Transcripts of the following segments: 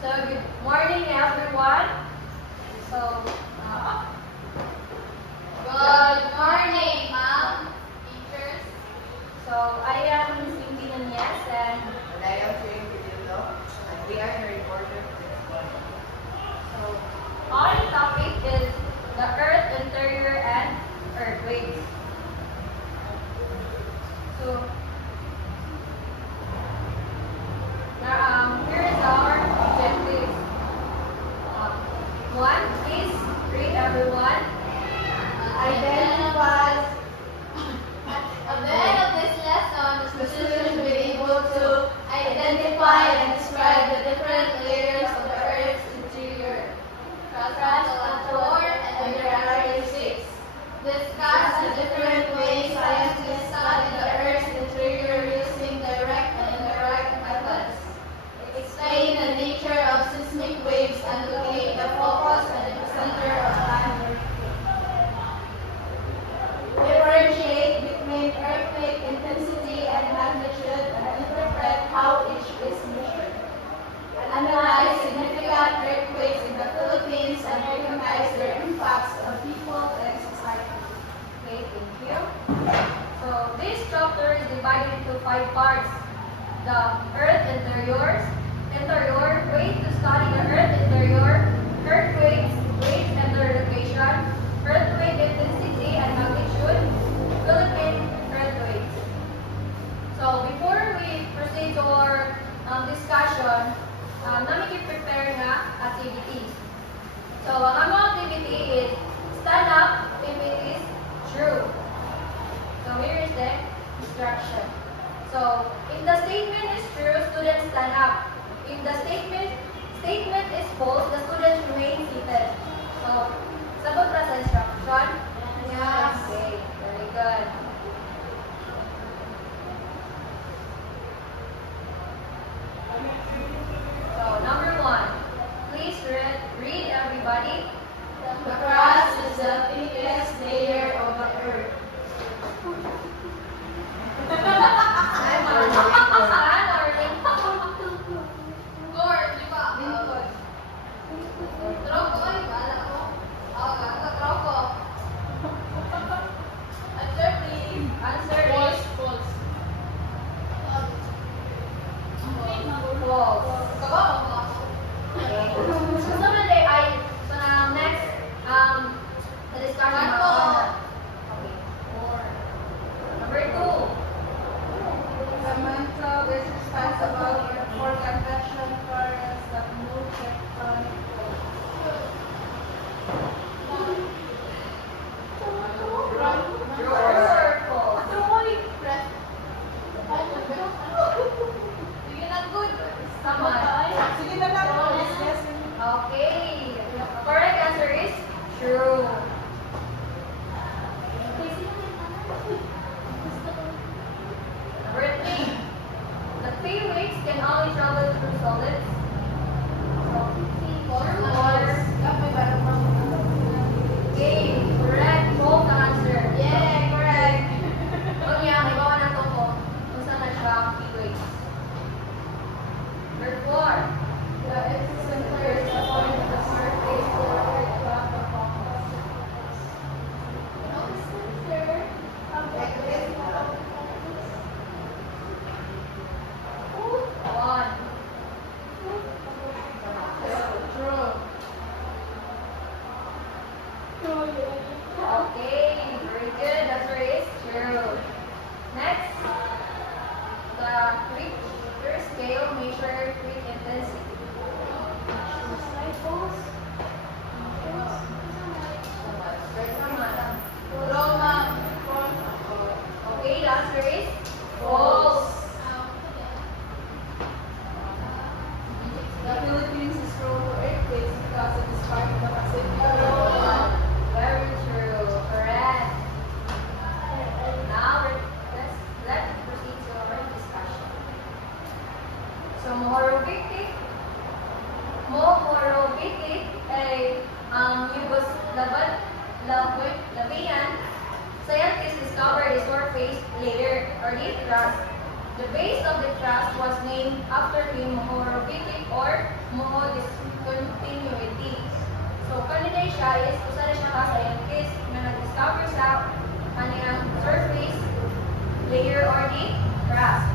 So, good morning, everyone. So, Good morning, ma'am, teachers. so I am Cindy Nunez, and And I am Jane Pedillo, and we are the reporter for this morning. so our topic is the Earth interior and earthquakes. So, now, here is our objectives. One, please read everyone. Identifies. At the end of this lesson, the students will be able to identify and describe the different layers of the Earth's interior, stratosphere, and their characteristics. Discuss the different ways scientists study the Earth's interior using direct and indirect methods. Explain the nature of seismic waves and locate the focus and epicenter of time. Differentiate between earthquake intensity and magnitude and interpret how each is measured. Analyze significant earthquakes in the Philippines and recognize their impacts on people and society. Okay, thank you. So, this chapter is divided into 5 parts. The Earth interior, ways to study the Earth interior, earthquakes, waves and their location, earthquake intensity and magnitude, Philippine earthquakes. So, before we proceed to our discussion, let me prepare nga activities. So, ang among activity is stand up if it is true. So, here is the instruction. So, if the statement is true, students stand up. If the statement is false, the students remain seated. So, sabot ra sa instruction? Yes. Okay, very good. So, number 1. Please read everybody. The crust is the thickest layer of the Earth. I'm Arlene. Lord, di ba? Troko, ay, bala ko. Troko. Answer, please. Answer is False. false. Okay. So, next, the discussion One more. Okay. Number 2. Samantha is responsible for convection currents that move tectonic True or false? Sige na, good. Someone. Sige na lang. Yes. Okay. Correct answer is true. Number 3. The fluids can only travel through solids. Okay, correct. False ang answer. Yeah, correct. Kung yan, ibawa na ito po kung saan na siya fluids. Number 4. The epicenter is the point of the surface where it got the focus. One. Okay, very good. Answer is true. Next, the Richter scale measure earthquake intensity. Okay, the answer is false. The Philippines is prone to earthquakes because it is part of the Pacific Ocean. Very true. Correct. Now, let's proceed to our discussion. So, Mohorovičić ay Yugoslavian scientists discovered a surface layer or deep crust. The base of the crust was named after him Mohorovičić or Moho guys, usa na siya ka scientist na nag-discover sa kaniyang surface layer or the crust.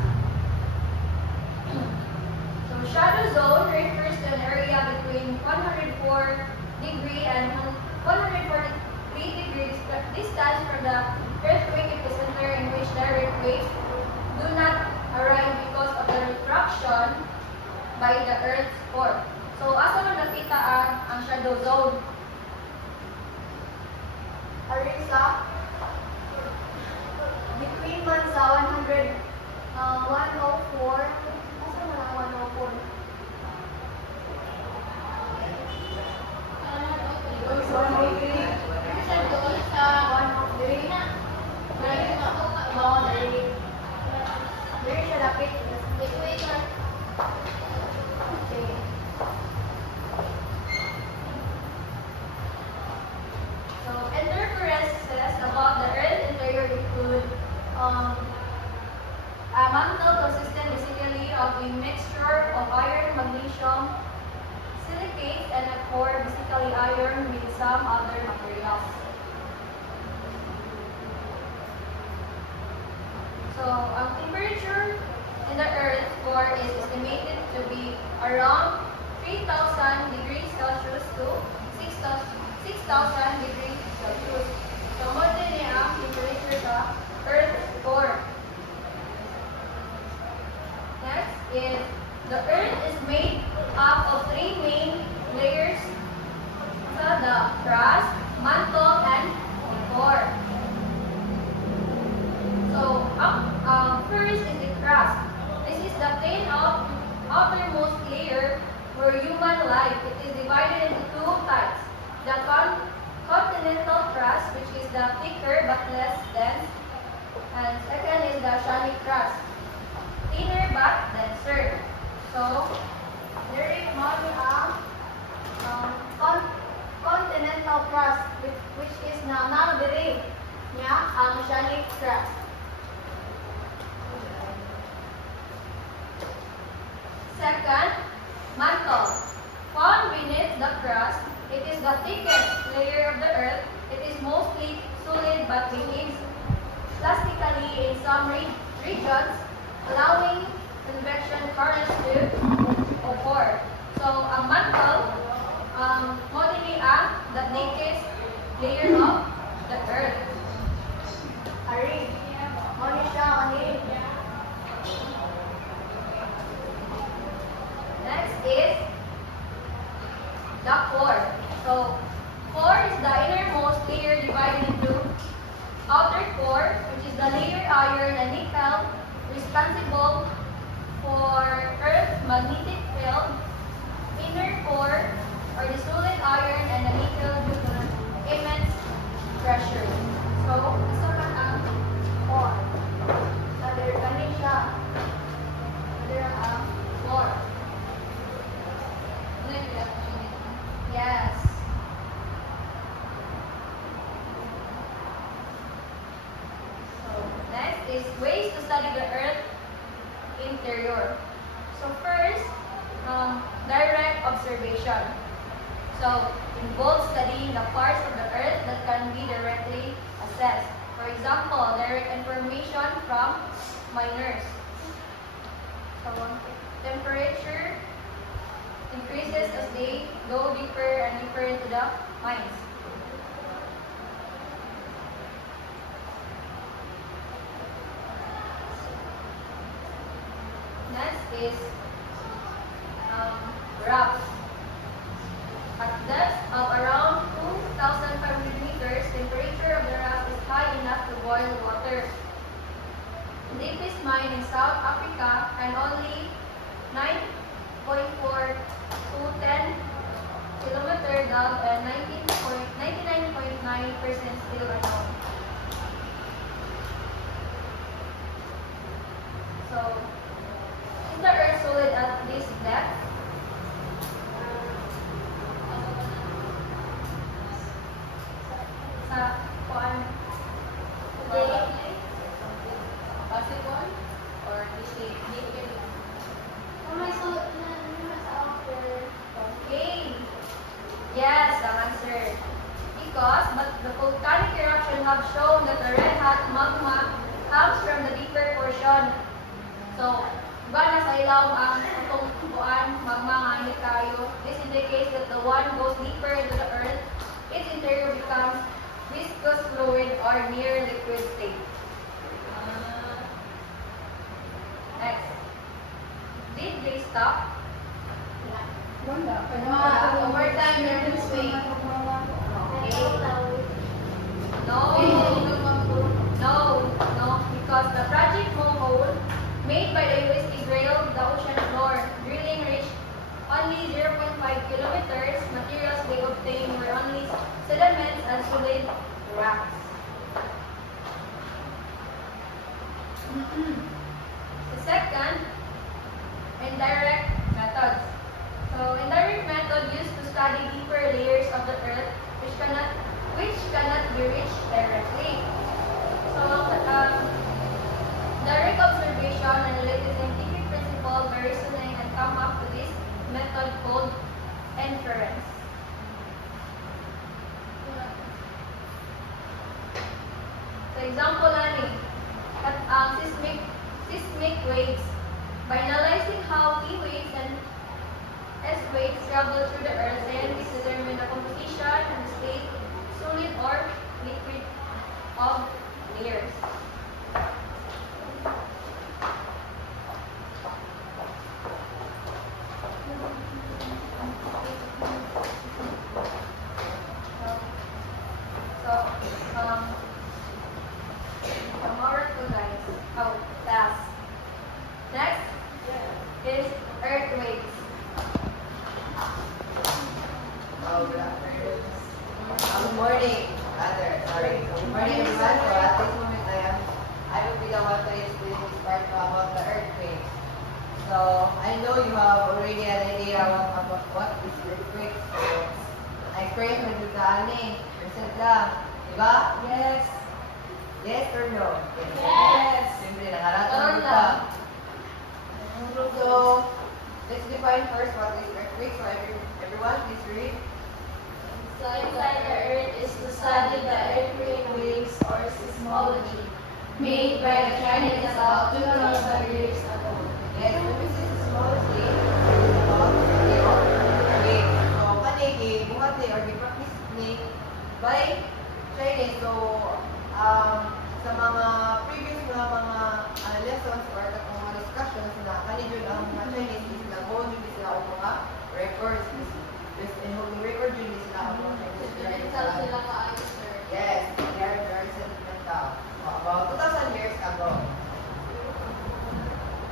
So, shadow zone refers to an area between 104 degree and 143 degrees distance from the earthquake epicenter, in which direct waves do not arrive because of the refraction by the Earth's core. So, asa man nakita ang shadow zone? Arisa, between man sa 104, asa man ang 104? Very siya lapit. Equator. Okay. So, interferences about the Earth interior include a mantle consisting basically of a mixture of iron, magnesium, silicates, and a core, basically iron with some other materials. So, ang temperature in the Earth's core is estimated to be around 3,000 degrees Celsius to 6,000 degrees Celsius. So, mo din niya ang temperature sa Earth's core. Next is, the Earth is made up of three main layers: the crust, mantle, and the core. So, first is the crust. This is the thin outermost layer where human life. It is divided into two types: the continental crust, which is the thicker but less dense, and second is the oceanic crust, thinner but denser. So, Very mo ang continental crust, which is na diri niya ang oceanic crust. second, mantle. Found beneath the crust, it is the thickest layer of the Earth. It is mostly solid but behaves plastically in some regions, allowing convection currents to occur. So, ang mantle, mo dili ang the thickest layer of the Earth. Ari, mo ni siya ani. Next is the core. So, core is the innermost layer divided into outer core, which is the layer iron and nickel, responsible for Earth's magnetic field. Inner core are the solid iron and the nickel due to immense pressure. So, asa man ang core? Other kani siya. Other ang core. Yes. So, next is ways to study the Earth interior. So first, direct observation. So, involves studying the parts of the Earth that can be directly assessed. For example, direct information from miners. So, temperature increases as they go deeper and deeper into the mines. Next is rocks. At depth of around 2,500 meters, temperature of the rock is high enough to boil water. The deepest mine in South Africa and only 9.4 to 10 kilometer down and 99.9% still unknown. So, is the Earth solid at this depth? Sa kuan? Possible? Or is it liquid? Okay. Yes, ang answer. but the volcanic eruption have shown that the red hot magma comes from the deeper portion. So, iba na sa ilaw ang itong buwan, magma nga init kayo. This indicates that the one goes deeper into the earth, its interior becomes viscous fluid or near liquid state. Next. Did they stop? Over time, there is weight. No, because the tragic hole made by the US Israel, the ocean floor, drilling reached only 0.5 kilometers. Materials they obtained were only sediments and solid rocks. The second, indirect methods. So, indirect method used to study deeper layers of the earth which cannot be reached directly. So, direct observation and related scientific principles by reasoning and come up to this method called inference. So, example ani, at seismic waves. By analyzing how P waves and S waves travel through the earth, scientists determine the composition and the state, solid or liquid, of layers. More to guys. Oh, fast. Next is earthquakes. Good afternoon. Good morning. Good morning, everyone. So at this moment, I will be the one to explain this part about the earthquake. So I know you have already an idea about what is earthquake. So I pray for you Ani. Present lang. Diba? Yes. Yes or no? Yes. Siyempre, nakaratang ka. So, let's define first what is earthquake. So everyone, please read. Inside the earth is to study the earthquake waves or seismology made by the Chinese about 2,000 years ago. Yes, when we say seismology, it's about study of earthquake. So, kanigi, buhati or gi-practice ni by Chinese. So, sa mga previous na mga lessons or katong mga discussions na kanidyo ang mga Chinese is nag-hold yun sila ang mga records. And holding record yun sila ang mga Sentimental sila kaayos, sir. Yes, they are very sentimental. About 2,000 years ago.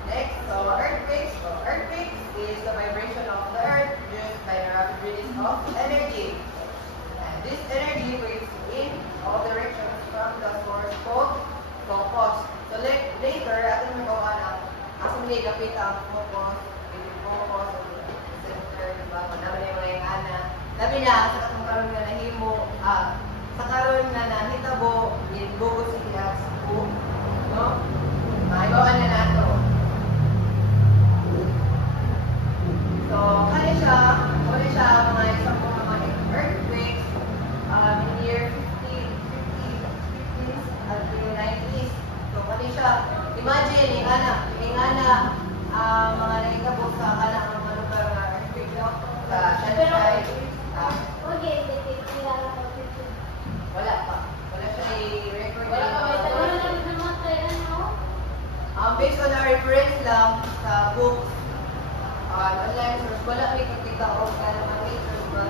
Next, so earthquakes. So earthquakes is the vibration of the earth produced by the rapid release of energy. And this energy waves in all directions from the source called focus. So later, atin magawa na asang kapit ang focus, focus, center, diba? Naman yung mga ana. Labi na, sa katong karoon nga nahimo, sa karoon na nahitabo, bugo siya sa buo. No? Maibawan na nato. So, kaya siya mga isang mga earthquakes in year 50s until 90s. So, kaya siya, imagine, yung mga nahitabo sa kanang mga lugar na earthquake, no? Sa Shanghai. Wala pa. Wala siya i-record. Based on our reference lang sa books, online source, wala may kakita o kaya mga research ba?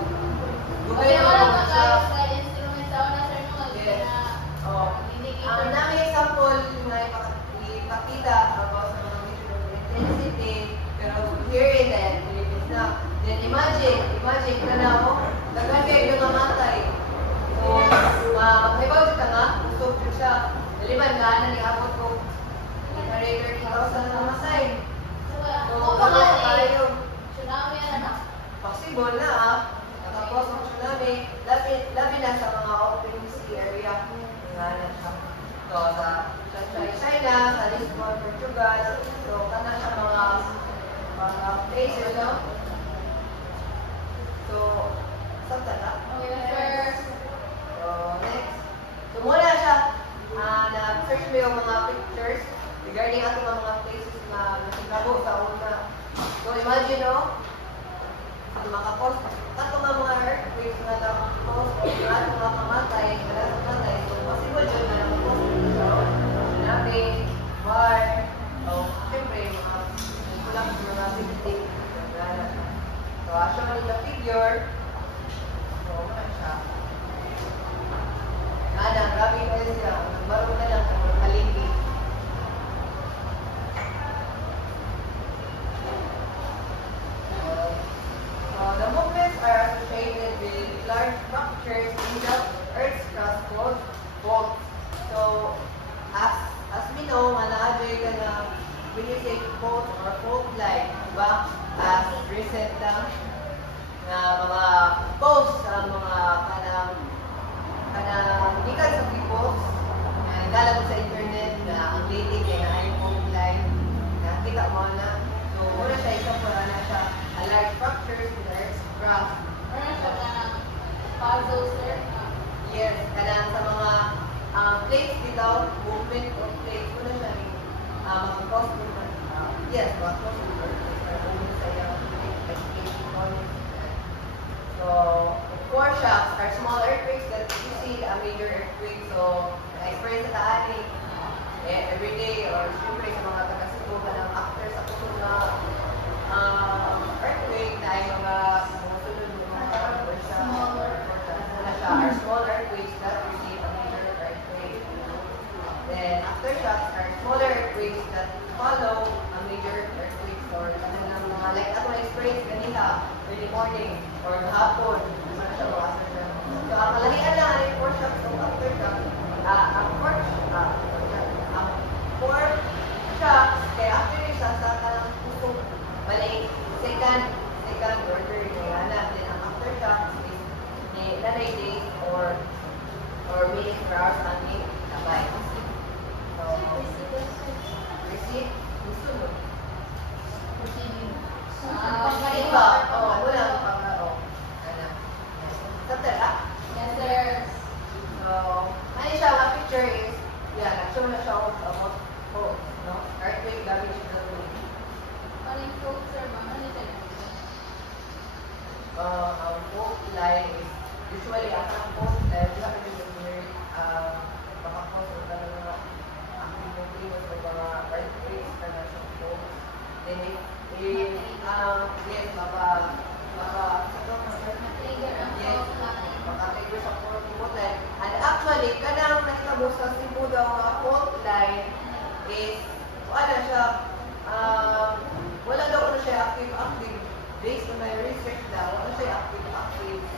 Kasi wala pa tayo sa instrument sa una, sir, no? Yes. Na Ang dami example na ipakita about sa mga measure of intensity, pero here in the Philippines na. Then imagine ka na ako, dagan kayo yung mamatay. So, magkaibaw ka nga, usok yun siya. Daliman nga na niabot ko. May 30,000 na namatay. So, tayo. Tsunami yan, ano? Possible na nakapos ang tsunami. Labi na sa mga open sea area. Nga na siya. So, sa China, sa Lisbon, Portugal. So, kana siya mga places, no? So, sa tala. Okay, sir. ang makapos, kato nga mga earthquakes nga nakapos, at mga kamatay, wala sa matay, so possible yun na nakapos sa tsunami, war, o siyempre, mga kulang sa mga safety, so as shown in the figure, so muna siya. Grabe kayo siya, marunong na lang sa mga haligi. The movements are associated with large fractures in the Earth's crust called faults. So, as we know, naadyoy ka na when you say fault or fault line, diba? As recent lang na mga posts sa mga gikan sa people na nagdala sa internet na ang dating kaya na ay fault line na kita mo na. So, muna siya, isa po na siya a large fractures in the Earth's crust. Meron siya na puzzle, sir. Yes, kanang sa mga plates bitaw, movement of plates, muna siya ni mag-cause mo na, yes, mag-cause mo na, muna sa iyang education knowledge. So, core shocks are small earthquakes that you see a major earthquake. So, na-experience sa taani, every day, or siyempre sa mga taga-Cebu ka ng after sa kusog na earthquake na ay mga sumusunod ng mga are small earthquakes that receive a major earthquake. Then aftershocks are smaller earthquakes that follow a major earthquake. Or mga like ako experience kanina, early morning or hapon, ano siya mga aftershocks. So ang kalahian lang ay foreshocks o aftershocks. Ang foreshocks, kaya after nyo siya sa kanang kusog, balik second order yung yana. Then ang aftershocks is nanay days or minutes per hours ang sabay. So, receipt, gusto mo. Iba, wala ang pangaro. Sa tala? Yes, sir. So, ano siya, ang picture is, nag-show na siya about fault, no? Earthquake damage to the roof. Ano yung quote, sir, ma'am? Ano siya? Ang fault line is usually ang fault line, wala ka din yung makakos o talaga mga activity o mga earthquakes na nasa fault. Then yes, Trigger ang fault line. maka-trigger sa fault line. And actually, kanang nakitabo sa Cebu daw ang fault line is, wala siya, wala daw ano siya active. Based on my research na, wala siya active.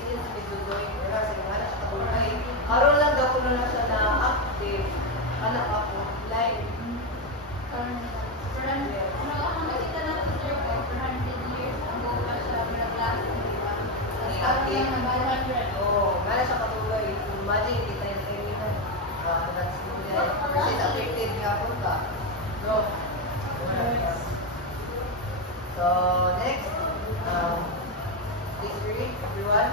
Since it's going for us, wala siya katulay. Karoon lang daw kung na siya na active, anak ako, line. Nakita natin, sir, 400 years ago pa siya pinag-class, di ba? Tapos Active. parang nag 500. Oo, wala siya katulay. Imagine, kita yung kaibigan. That's good. Kasi affected nga po ka. So, next. Please read, everyone.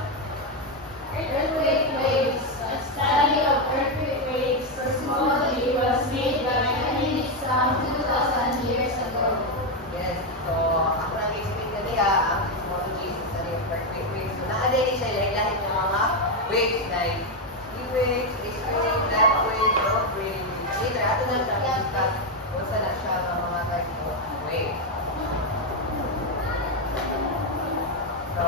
Earthquake waves. A study of earthquake waves cosmology was made by Chinese some 2,000 years ago. Yes. So, ako lang explain na niya ang cosmology sa study of earthquake waves. So, naaday ni siya lahat ng mga waves like E-waves, S-waves, F-waves, Rock-waves. Later, ato na siya discuss kung saan na siya ng mga type of waves. So,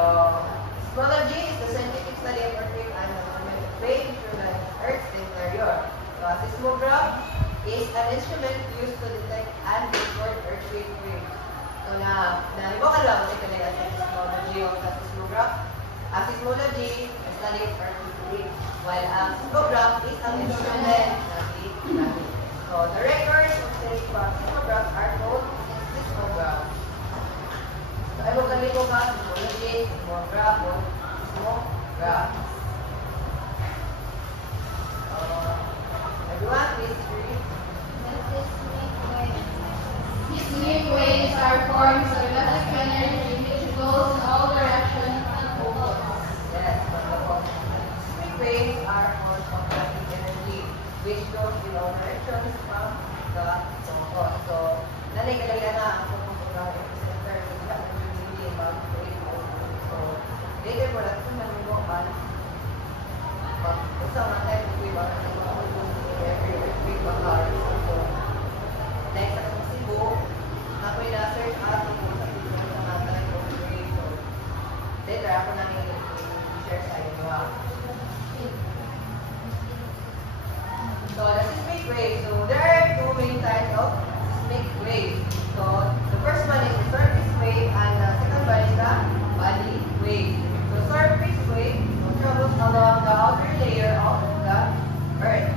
cosmology is the scientific study of earthquake and movement of waves through the Earth's interior. So, a seismograph is an instrument used to detect and record earthquake waves. So, iba ka lang kasi kanila sa seismology o sa seismograph. A seismology is the study of earthquake waves, while a seismograph is an instrument na detect. So, the records of seismographs are called seismographs. So, ay mo ganito ka, seismology, seismograph, o seismograph. Everyone, please read. Seismic waves are forms of electric energy which goes in all directions and pulses. Yes, wonderful. Seismic waves are forms of electric energy which goes in all directions from the source. So, naligalala na ang pagpupunta ng epicenter. So, hindi ang bago wave. So, wala sa nanunuan. Pag usang ang type of wave, ang nagpapagod every earthquake baka so, like sa Cebu, ako'y na-search out kung sa Cebu sa mga type of wave. So, later ako namin i-share sa inyo. So, the seismic wave. So, there are two main types of seismic wave. So, the first one is the surface wave and the second one is the body wave. So, surface wave travels along the outer layer of the earth.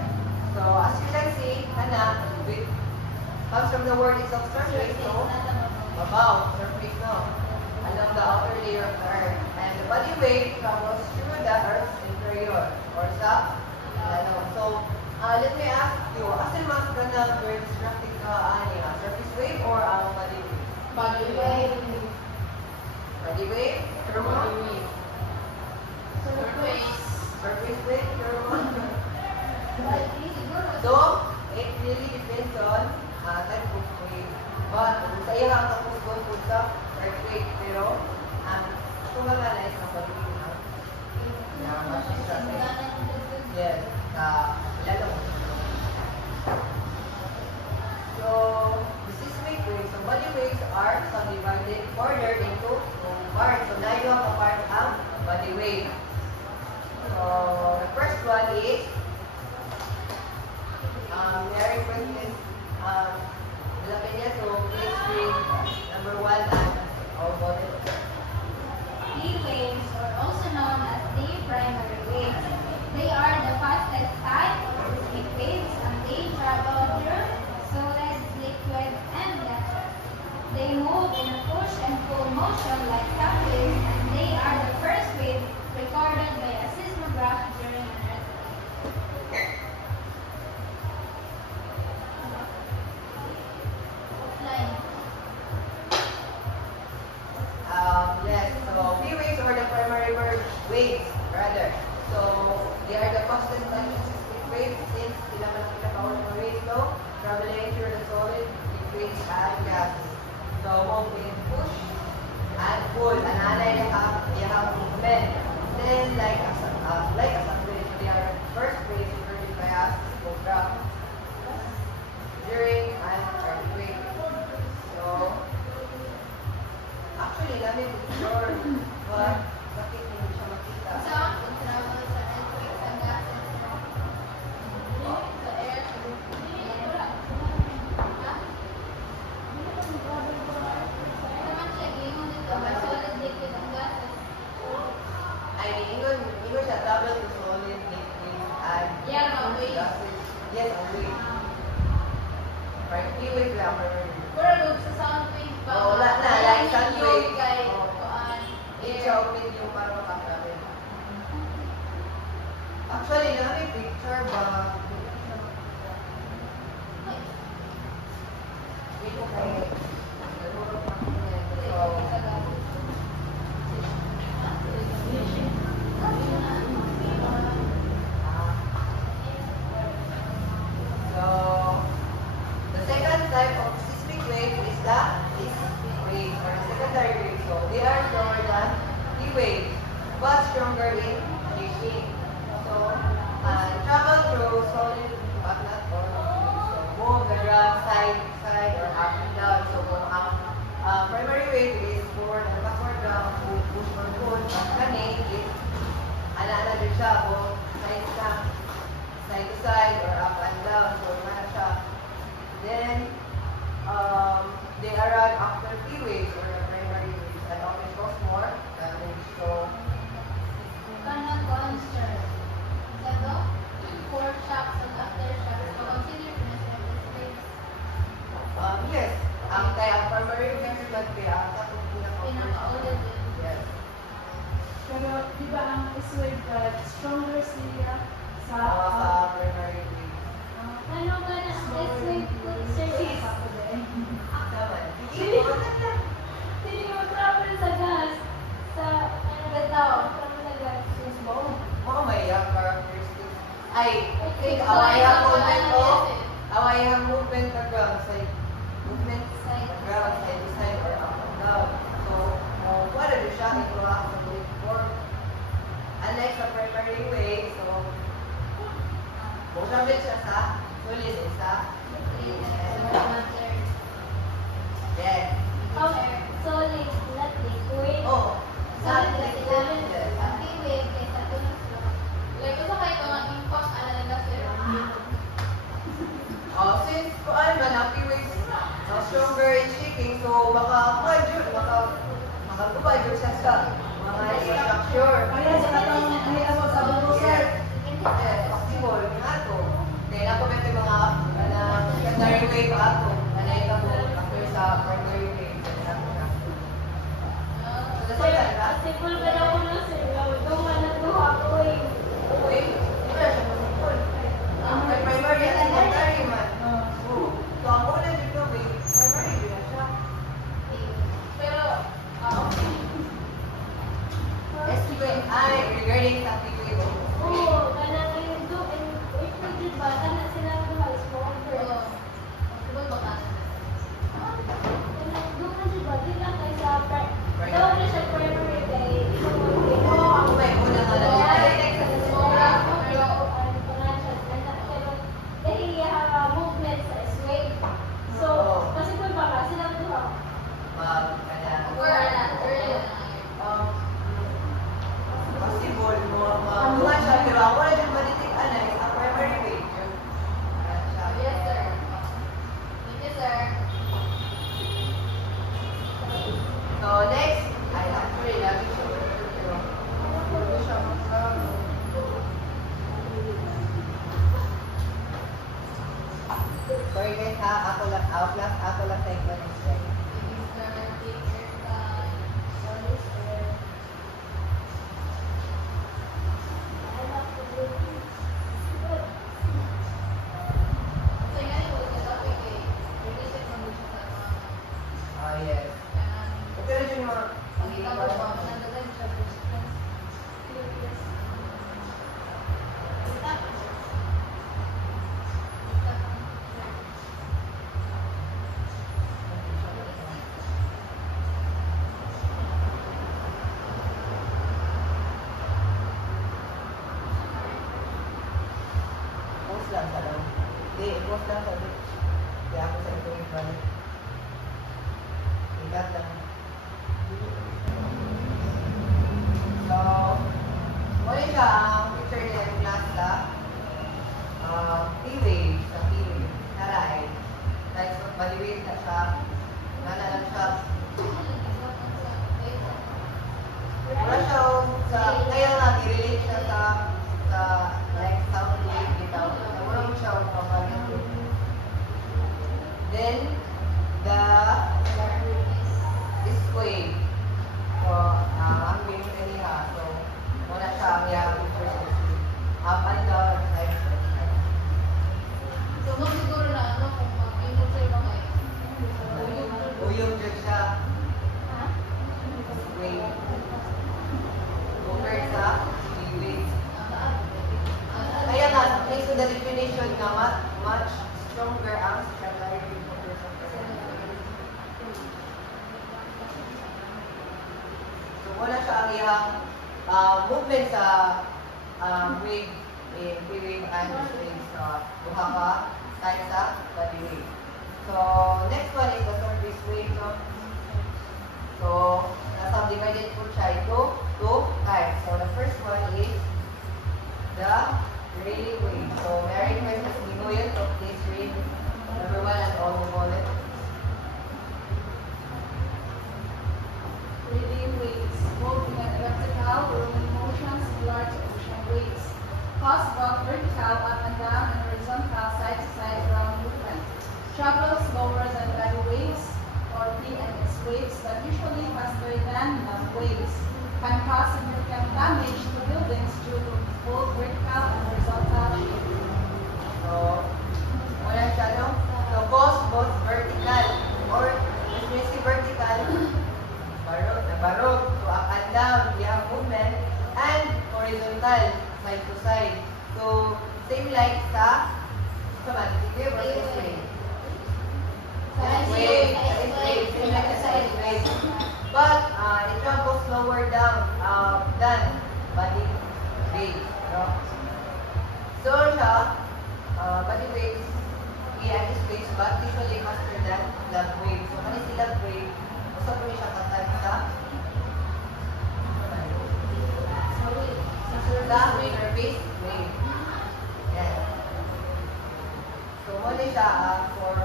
So, as you can see, it comes from the word itself, surface. So, mabaw, surface, no? Along the outer layer of the earth. And the body wave travels through the earth's interior or sa ano. So, let me ask you, asan mas ganang very distracting ka surface wave or body wave? Body wave. Body wave? Thermal? Surface. Surface wave? Thermal? So, it really depends on type of wave. But, sa iya ang tapos doon po sa earthquake. Pero, ito nga na is ang body wave na mas distracting. Yes. Lalo. So, the seismic waves, so body waves are subdivided further into two parts. So, nayo ang part ang body wave. So, the first one is very question malaki niya. So, please read number 1 and how about it? D waves are also known as the primary waves. They are the fastest type of seismic waves and they travel through solid, liquid, and gases. They move in a push and pull motion like sound waves and they are the first wave recorded by a seismograph during an earthquake. Offline. Yes, so P waves are the primary waves, rather. So, they are the fastest type of seismic waves since sila man ang pinaka-unang waves, no? Traveling through the solid, liquid, and gases. So, move in push and pull. Ananay yahang movement. Then, like a wave, they are first waves recorded by us, seismograph, during an earthquake. So, actually, namin picture, but bakit hindi siya makita? Sound can travel sa earthquakes and gases. Sa air. Naman siya, gingon dito, may solid, liquid, and gases. Ay, ingon siya travel to solid, liquid, and Yeah, no, wave. gases. Yes, ang wave. Right, P-wave lang. Pero look sa sound wave ba? Oo, wala na, like sound wave. Kay, Oo. kuan, It's air. open yung para makatravel. Actually, namin picture ba? Ito kay nagurot na ko yan. So, So, the second type of seismic wave is the seismic wave or secondary wave. So, they are stronger than the wave, but stronger in shaping. So, travel through solid but not all. So, move the ground side or up and down. So, kung ang primary wave is forward and backward down, push or pull, but kani is ana-ana din siya kung side to side or up and down. So, mana siya. Then, they arrive after P waves or the primary waves and often cause more damage. So, Cannot answer. Sabi, before shocks and after shocks, so consider measure of the waves. yes, ang primary waves but kaya ang tapos Pinaka-ulit din. Yes. Pero di ba ang S-wave stronger siya sa Primary waves. Ano ka na? Let's wait for service. Tama. Hindi mo travel sa gas. Sa, ano ba daw? Travel sa gas. Yes, bo. Mga may characteristics. Ay, Okay, so awayang ito, movement ano ko. yan eh? Awayang movement ka ground side. Movement Side. ground side to side or up and down. So, what are the siya? Ito lang sa before sa primary wave, so motion ulit siya sa solid and sa yes. Solid, not liquid. Oh, sa Solid kasi namin, yes. active kaysa tunas na. Like, kung sa kayo mga impact, ano na lang sir? Since kuan man ang waves stronger in shaking, so makakubad yun siya sa mga structure. Kaya sa katong may ako sa bulldozer. Yes, possible nga to. Then ako may mga secondary wave ako. Nanay ka mo after sa primary wave. So, that's all. Simple ba na ko na sir? Gawin man na to ako eh. Wave, hindi na siya possible. May primary at secondary man. So, ang una dito, wave, primary din na siya. Pero, SQ ay regarding sa PQ. Oo, kanang ngayon do, and if we did ba, kana sila ko halos more first. diba ba ka? Kanang do na di ba, di lang kayo sa daw na siya primary day, ito mo day. Oo, ako may una nga lang. Movement sa sway. So, kasi kung baka sila to ha. Or, early na Possible mo, mga siya, pero ako na yung matitik-an na yung primary wave. Yun. Yes, sir. Thank you, sir. So, next, ay, actually, lagi siya pero hindi siya magsasabi. Sorry guys ha, ako lang sa explanation. Thank you, sir. Take your time. Sorry, sir. Kasi nga yung ulit na topic eh, release it from which sa mga Yes. kailangan Pero yun mga, pagkita mo pa, manandagan siya resistance. Kita. post lang sa lang. Hindi, post lang sa lang. Kaya ako sa ito yung balik. Ikat lang. So, muli siya ang picture niya yung nasa P-wave, sa P-wave. Naray. Like, so, baliwin na siya. Nana lang siya. Wala siya sa, kaya nga, i-relate siya sa like sound wave bitaw. Nawala siya ang pamalit. Then, the is wave. So, ang wave na niya. So, wala siya ang yung picture. Up and down, side to side. So, no, siguro na ano, kung mag-input sa'yo ba kayo? Uyog dyan siya. Wave. Compared sa wave. Kaya nga, based on the definition na much stronger ang secondary wave compared sa primary. So, wala siya ang iyang movement sa wave, P-wave and wave sa buha ka kahit sa body wave. So, next one is the surface wave. So, na-subdivided po siya into two types. So, the first one is the Rayleigh wave. So, may request as Minoyan of this wave. Number one and all the bullet. Rayleigh waves, moving in elliptical rolling motion similar to ocean waves, cause both vertical up and down and horizontal side to side ground movement. Travel slower than body waves or P and S waves, but usually faster than land waves. Can cause significant damage to buildings due to both vertical and horizontal shift. So, wala siya, no? So, cause both vertical or if we see vertical, barog. So, up and down, we have movement and horizontal, side to side. So, same like sa wave or S wave. Wave, same like sa S wave. But, it travels slower down than body base. No? So siya, body waves, i-anticipate but usually faster than love wave. So kani si love wave, gusto po niya siya katan sa surface wave. Yan. So muna siya for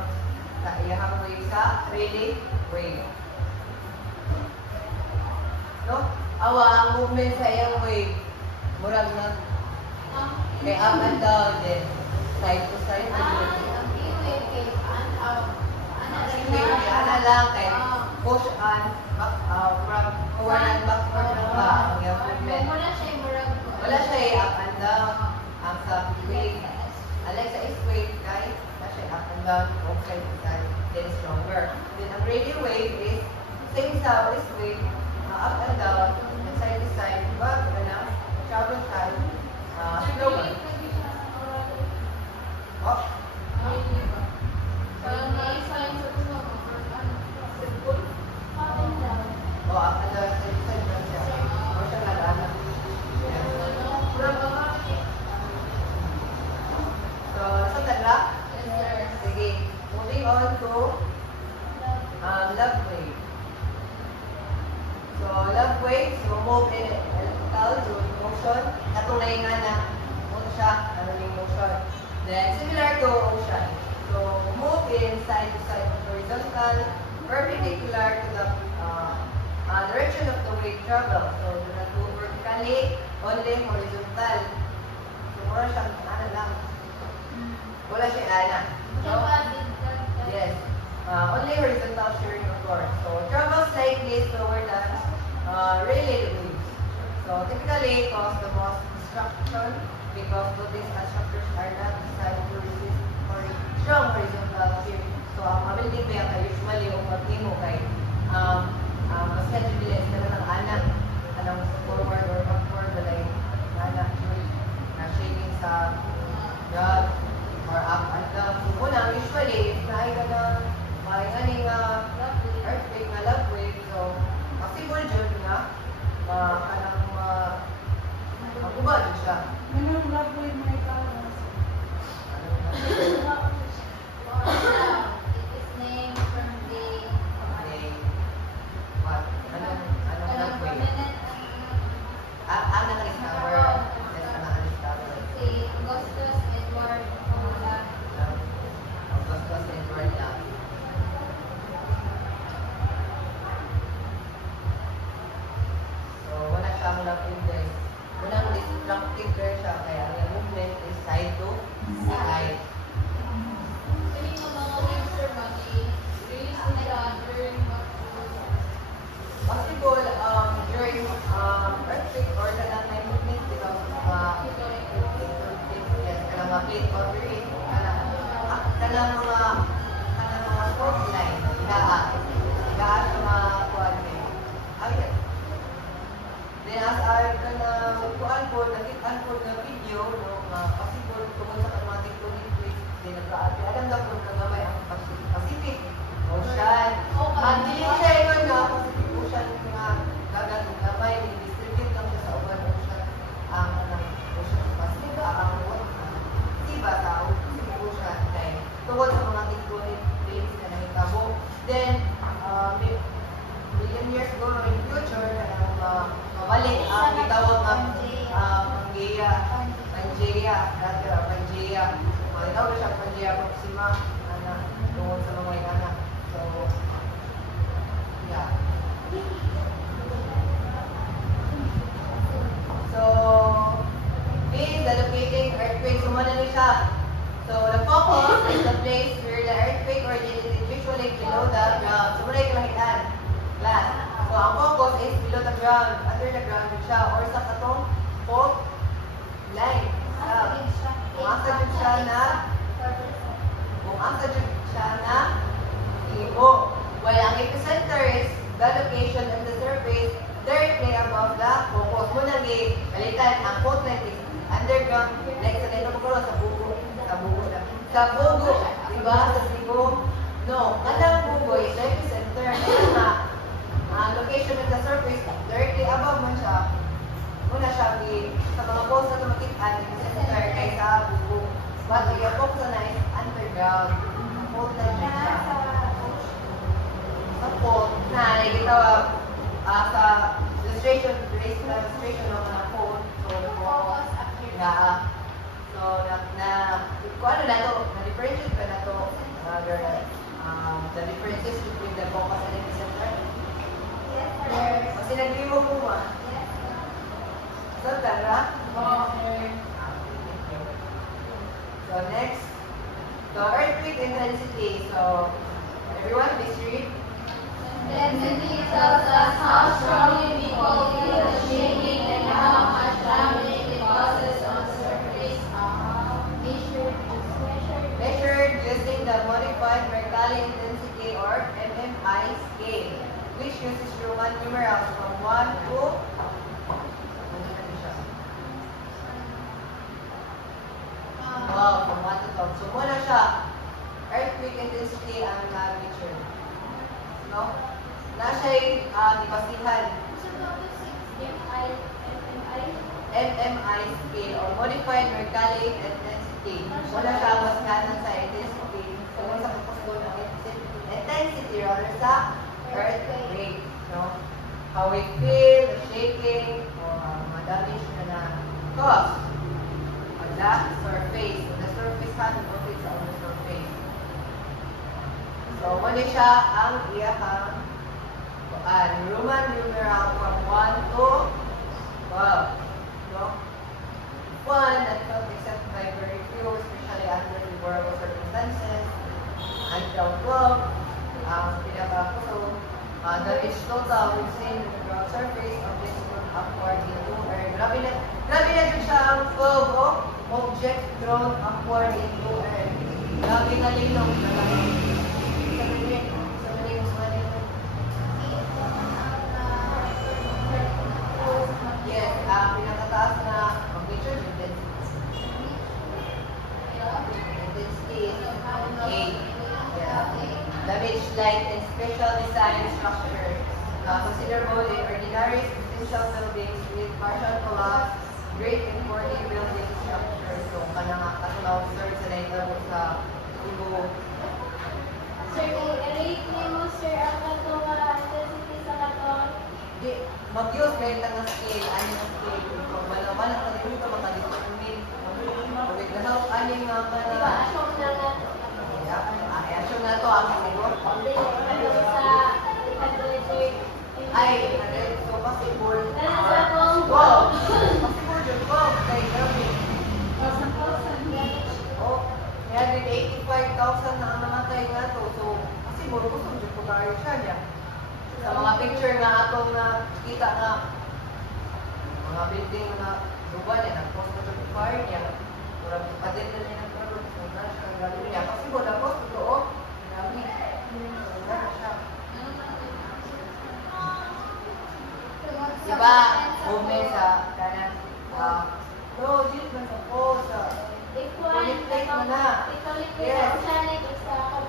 sa iyahang wave sa Rayleigh wave. No? Awa ang movement sa iyang wave, murag na kay up and down din. Side to side. Ana lang kay push on, back, from forward and backward lang ba ang iyang movement. Wala siya up and down. Ang sa wave. Unlike sa east wave, kay na siya up and down, from side to side, then stronger. Then ang radial wave is same sa east wave, up and down, and side to side, but travel time, slower. Oh, up and down, side to side lang siya. O siya nalala. So, nasundan na? Sige. Moving on to love wave. So, love wave, so move in electrical root motion. Natunay nga na move siya, running motion. Then, similar to ocean. So, move in side to side horizontal, perpendicular to the direction of the wave travel. So, do not go vertically, only horizontal. So, mura siyang ano lang. Wala siya ana. So, yes. Only horizontal shearing of course. So, travel slightly slower than Rayleigh waves. So, typically cause the most destruction because these structures are not designed to resist strong horizontal shearing. So, ang mabiling ba kay usually yung pag-imo kay mas medyo bilis na ng anak anong forward or backward walay anak na shaking sa rod or up and down. So, muna, usually, if naay ka ng maringaning earthquake na love wave, so, possible dyan na kanang magubad siya. Anong love wave may kalas? What? Anong love wave? Ang na-discover. Yes, ang na-discover. Augustus Edward Paula. Augustus Edward lang. So, wala siyang love wave guys. Unang destructive girl siya, kaya ang movement is side to side. Possible during earthquake or kanang may movement because yes, kanang mga plate boundary, kanang mga fault line, higaan sa mga kuwan din. Ayun. Then as I kanang kuwan po, nakita po na video, no, possible tungkol sa kanang mga tectonic plates, din nagkaati. Alam na po na gamay ang Pacific Ocean. Hindi siya yun na Pacific Ocean nga gagan gamay, distribute lang siya sa uban ocean. Ang Ocean Pacific, ang diba sa Pacific Ocean kay tungkol sa mga tectonic plates na nahitabo. Then, million years ago in the future, mabalik ang itawag ng Pangea, dati Pangea. Itawag siya Pangea Proxima, tungkol sa mga inanak. So, yeah. So, this the locating earthquake. So, muna niyo siya. So, the focus is the place where the earthquake originated, usually below the ground. So, muna yung kalahitan. Class. So, ang focus is below the ground, under the ground siya, or sa katong fault line. Kung asa dyan siya na ibo. While ang epicenter is the location on the surface directly above the focus. Muna balikan, ang fault line is underground, like sa dito ko sa bugo. Sa bugo, diba? Sa bugo. No, kanang bugo is the epicenter. Kaya nga, ang location of the surface directly above man siya. Muna siya sa mga poles na tumakitaan yung center kaysa bubong. But yung poles na is underground. Ang pole na siya. Sa pole na nagitawag sa illustration, race na illustration ng mga pole. So, kung ano na to, na-differentiate pa na to, the differences between the focus and the center. Kasi nag-iwo mo ba? So, tara? So, next, the earthquake intensity. So, everyone, please read. Density tells us how strongly people feel the shaking and how much damage it causes on the surface. Measured using the modified Mercalli intensity or MMI scale, which uses Roman numerals from 1 to from 1 to 12. So, muna siya, earthquake intensity ang magnitude. No? Na siya'y dibasihan. MMI scale or modified Mercalli intensity. Muna siya mas kanan sa intensity. Kung sa kapasdo ng intensity rather sa earthquake. No? How we feel, the shaking, or mga damage na cause on the surface. The surface ha, voltage on the surface. So, muna siya ang iyahang Roman numeral from 1 to 12. No? One that felt accepted by very few, especially under favorable circumstances. Until 12, ang pinaka-puso, the rich total we've seen the ground surface of this room upward into earth. Grabe na dyan siya ang 12 o object thrown upward into earth. Grabe na linom na lang. Yes, ang pinakataas na magnitude intensity is 8. Yeah. Damage light in special design structures. Considerable in ordinary residential buildings with partial collapse, great in 40 building structures. So, kanang katulog sir sa naitabo sa Ugo. Sir, i-rate mo, sir, ang katong intensity sa katong. Mag-use kayo ng scale, aning scale. Kung malaman ang pag-ibig ka makadetermine. Pagkik na help, aning mga Di ba, asyon na nga. assume na to ang siguro. Sa calculator. Ay, so possible. Wow! Possible yun po. Kay grabe. Oh, 385,000 na ang namatay nga to. So, possible ko kung dyan po tayo siya niya. Sa mga picture nga atong na kita nga mga building na lupa niya, nag-post na sa fire niya. Murang patin na niya nagkaroon. So, na siya ang gano'n niya. Kasi mo na post ito, oh. Grabe. Na siya. Diba, movement sa kanan. No, dito na sa post. Ulit-ulit mo na. Yes.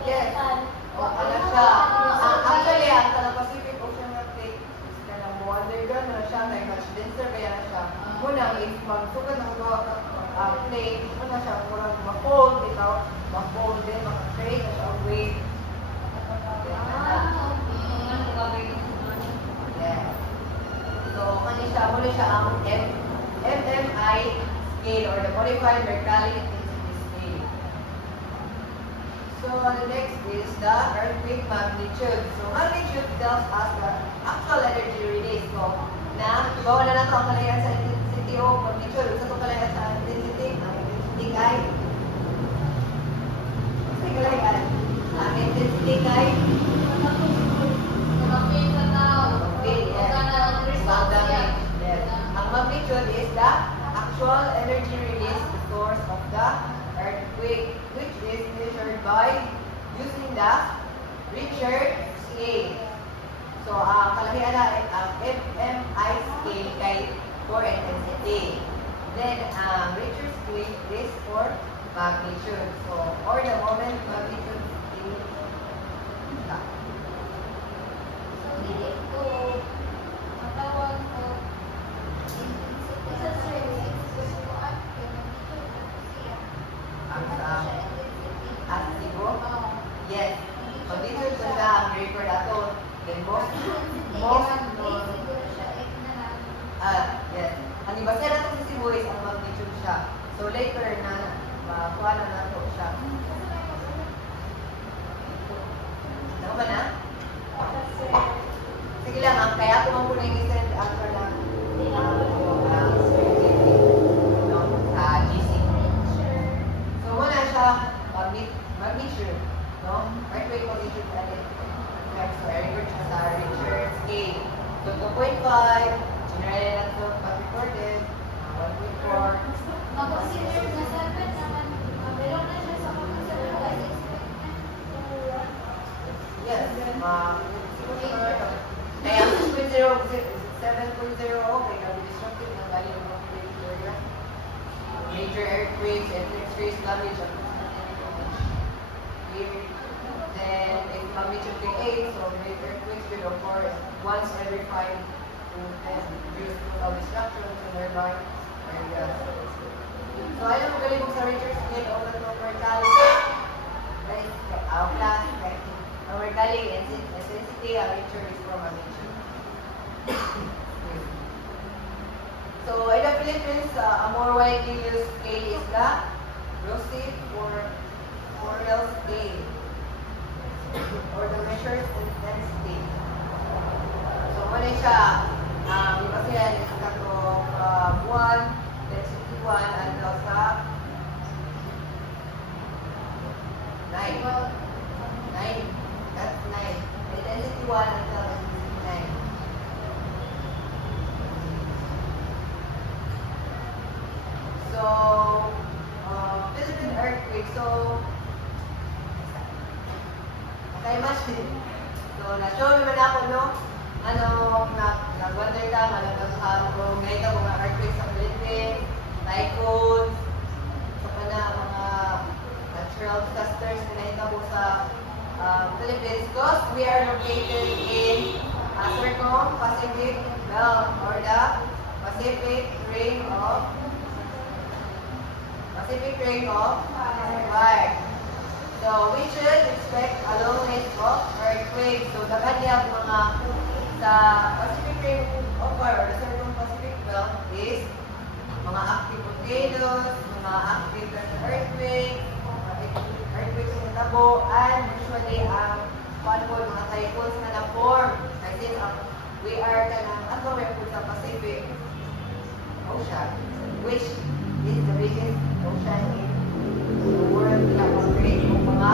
Yes. O, ano siya. Actually, ang Pacific Ocean Plate is kanang mo underground na siya, kaya much denser kaya na siya. Muna, if magsukat ng gawa ka plate, muna siya, murang ma-fold, ito, ma-fold din, maka-create na siya wave. Yeah. So, kanya siya, muna siya ang MMI scale or the Modified Mercalli Intensity Scale. So, the next is the earthquake magnitude. So, magnitude tells us the actual energy release. So, bawa na nato ang kalayan sa intensity o magnitude. Sa itong kalayan sa intensity, ang intensity kay ang intensity kay ang magnitude is the actual energy release source of the earthquake, which is measured by using the Richter scale. So, kalahian na ang MMI scale kay for intensity. Then, Richter scale is for magnitude. So, or the moment magnitude scale. So, dili ko matawag ko intensity Yes. Ang ibasa na ito sa Cebu is ang magnitude siya. So later na makuha na nato siya. Ano ba na? Sige lang, kaya ako man po na yung send answer lang sa GC. So muna siya magnitude, no? Earthquake magnitude natin. So Eric siya sa Richter scale. So 2.5, generally na ito pag-recorded, 1.4. Mag-consider na 7 naman. Meron na siya sa mag-consider as Yes, kaya 6.0, 7.0, okay, destructive na value of earthquake area. Major earthquakes and X-rays damage of here. Then, if magnitude kay 8, so major earthquakes will occur once every 5 to 10 due to total destruction to nearby areas. So, ayaw mo galing sa Richter scale o na Mercalli. Right? Class, right? Ang Mercalli intensity, ang Richter is from magnitude. So, in the Philippines, a more widely used scale is the Rossif or Morel scale, or the measures intensity. So, muna siya, kasi yan, is katong 1, density 1, until sa 9. 9. That's 9. Intensity 1 until intensity 9. So, Philippine earthquake. So, imagine. So, na-show naman ako, no? Nag-wonder ka, kung ngayon ka mga earthquake sa Philippines, typhoons, sa mga natural disasters na nahitabo sa Philippines. Because we are located in Pacific Belt or the Pacific Ring of Fire. So, we should expect a low rate of earthquake. So, dapat niya mga sa Pacific Ring of Fire or the Circum Pacific Belt is mga active volcanoes, mga active earthquake sa tabo, and usually ang mga typhoons na na-form. I think we are sa Pacific Ocean, which is the biggest ocean in the world na mag-create ng mga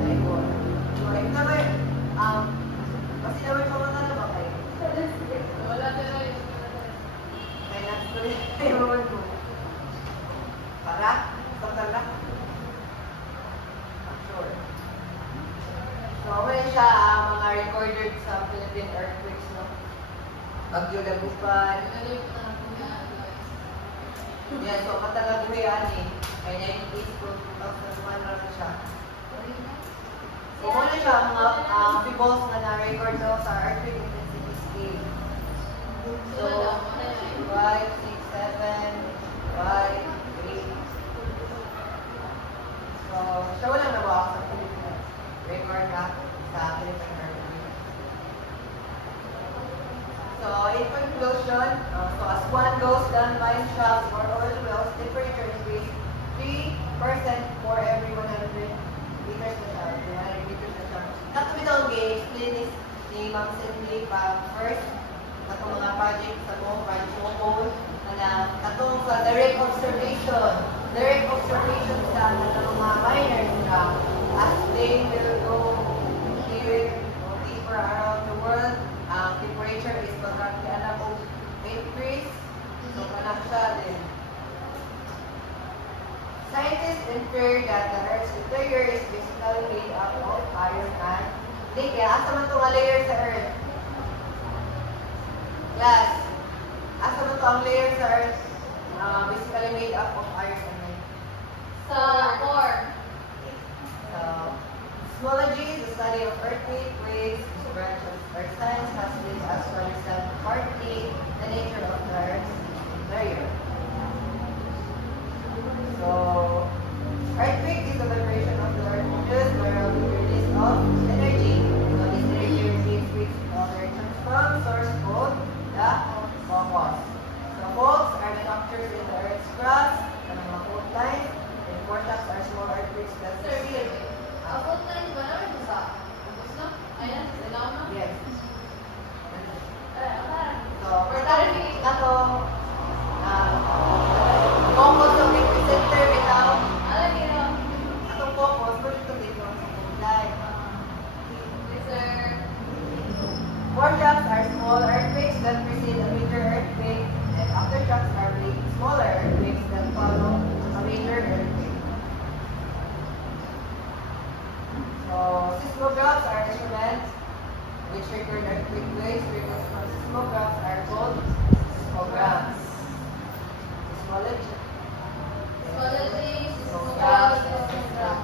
typhoon. So, if naman, kasi naman pa mga na ba kayo? Wala na yun. Kaya na-study kayo mo. Para? Total na? Sure. So, may siya mga recorded sa Philippine earthquakes, no? Bagyo Dagupan. Yeah, so matagal po yan eh. Kaya 98 po, 2001 lang siya. So, muna siya mga peoples na na-record no, sa earthquake intensity scale. So, 5, 6, 7, 5, 8. So, siya walang nabawa sa Philippine record na sa Philippine earthquake. So, in conclusion, so as one goes down mine shafts or oil wells, temperature increase 3% for every 100 liters na siya. 100 liters na siya. Nato bitong explain this ni Ma'am Cindy pa first katong mga project sa mo, project mo code, na katong sa direct observation sa mga miners na as they will go here, go deeper around the world, temperature is magkakakialam o increase. So, kanak siya din. Scientists infer that the Earth's interior is basically made up of iron and nickel. Asa man ito nga layer sa Earth? Yes. Asa man ito ang layer sa Earth? Basically made up of iron and nickel. Sa core. So, seismology is the study of earthquake waves. This branch of earth science has been as to understand partly the nature of the Earth's interior. So, earthquake is the vibration of the earth just where the release of energy. So, this energy receives which other comes from source called the focus. So, structures in the Earth's crust, and mga fault lines, and four shocks are small earthquakes that Sir, wait, wait. Fault line ba naman yung sa ubos na? Ayan, ilaw na? Yes. Parang. So, for ato, focus of epicenter without Alam niyo, atong focus, mo dito dito sa fault line. sir. Foreshocks are small earthquakes that precede a major earthquake, and aftershocks are big, smaller earthquakes that follow a major earthquake. So, seismographs are instruments which record earthquake waves. Records from seismographs are called seismograms. Seismology. Quality, seismograph, seismograph.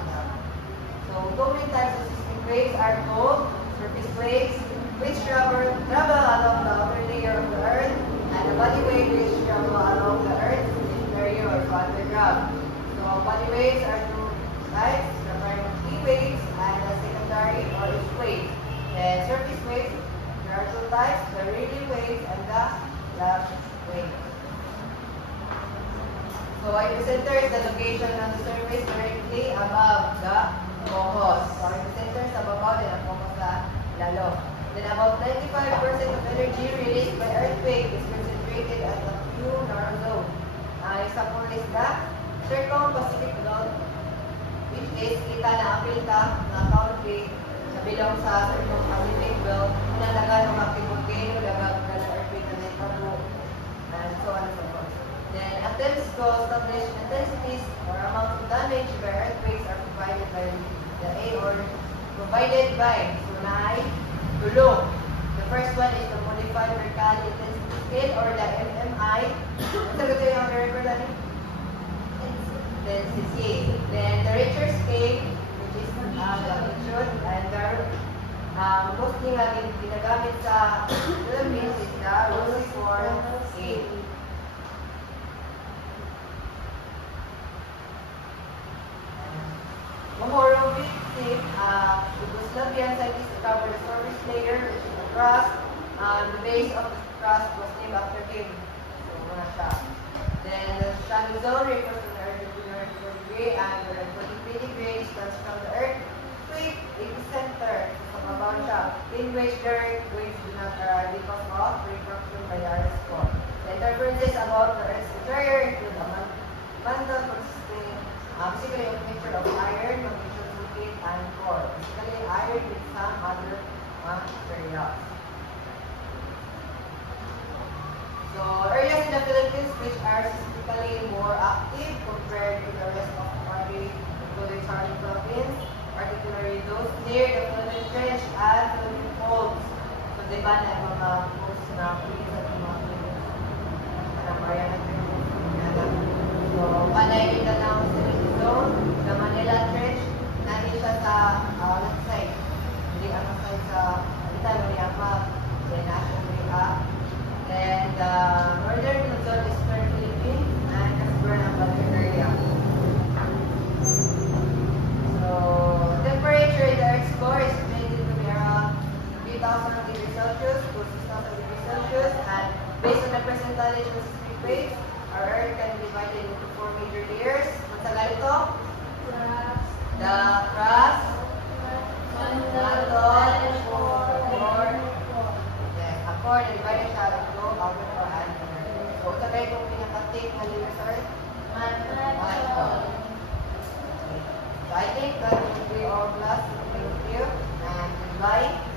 So, two main types of seismic waves are called surface waves, which travel along the outer layer of the earth, and the body wave which travel along the earth's interior or underground. So, body waves are two types, the primary waves and the secondary or each wave. And surface waves, there are two types, the relief waves and the lash waves. So, epicenter is the location of the surface directly above the focus. So, epicenter is above and ang focus sa lalo. Then about 95% of energy released by earthquake is concentrated at a few narrow zones. Example is the Circum-Pacific Zone, which is kita na apil ka na country sa bilong sa Circum-Pacific Belt na dagan ng active volcano, dagan ng earthquake na nagparo, and so on and so forth. Then attempts to establish intensities or amounts of damage by earthquakes are provided by the A or provided by Sunai Dulong. The first one is the Modified Mercalli Intensity Scale or the MMI. Ito ito yung record na intensity. Then the Richter Scale, which is the magnitude, and the mostly nga ginagamit sa Philippines is the Rosicor Scale. Mohorovic scale, Yugoslavian scientists discovered the surface layer, which is the crust. The base of the crust was named after him. So, muna siya. Then, the shadow zone refers to the earth between 94 degree and 43 degrees stands from the earth with epicenter. So, sa mabaw siya. In which direct waves do not arrive because of refraction by the Earth's core. The interferences about the Earth's interior include a mantle consisting basically a mixture of iron, magnesium sulfate, and core. Basically, iron with some other materials. So, areas in the Philippines which are statistically more active compared to the rest of the country, including Southern Philippines, particularly those near the Philippine Trench and Philippine Faults. So, di ba na yung mga posts na police at mga Mariana Trench? So, panay rin na ng zone, the Manila Trench, nahin siya sa left side. Hindi ang side sa Alita, Mariama, then National Way up. Then the northern Luzon is Philippines and Casablanca and Baler area. So, temperature in the Earth's core is estimated to be around 3,000 degrees Celsius to 6,000 degrees Celsius, and based on the percentage of seismic waves, our Earth can be divided into four major layers. What's the ganito? The crust, mantle, and core. Yes, a core na divided siya into outer core and inner core. So, ito kayo itong pinaka-thick na layer sa Earth? Mantle. So, I think that will be all class. Thank you and goodbye.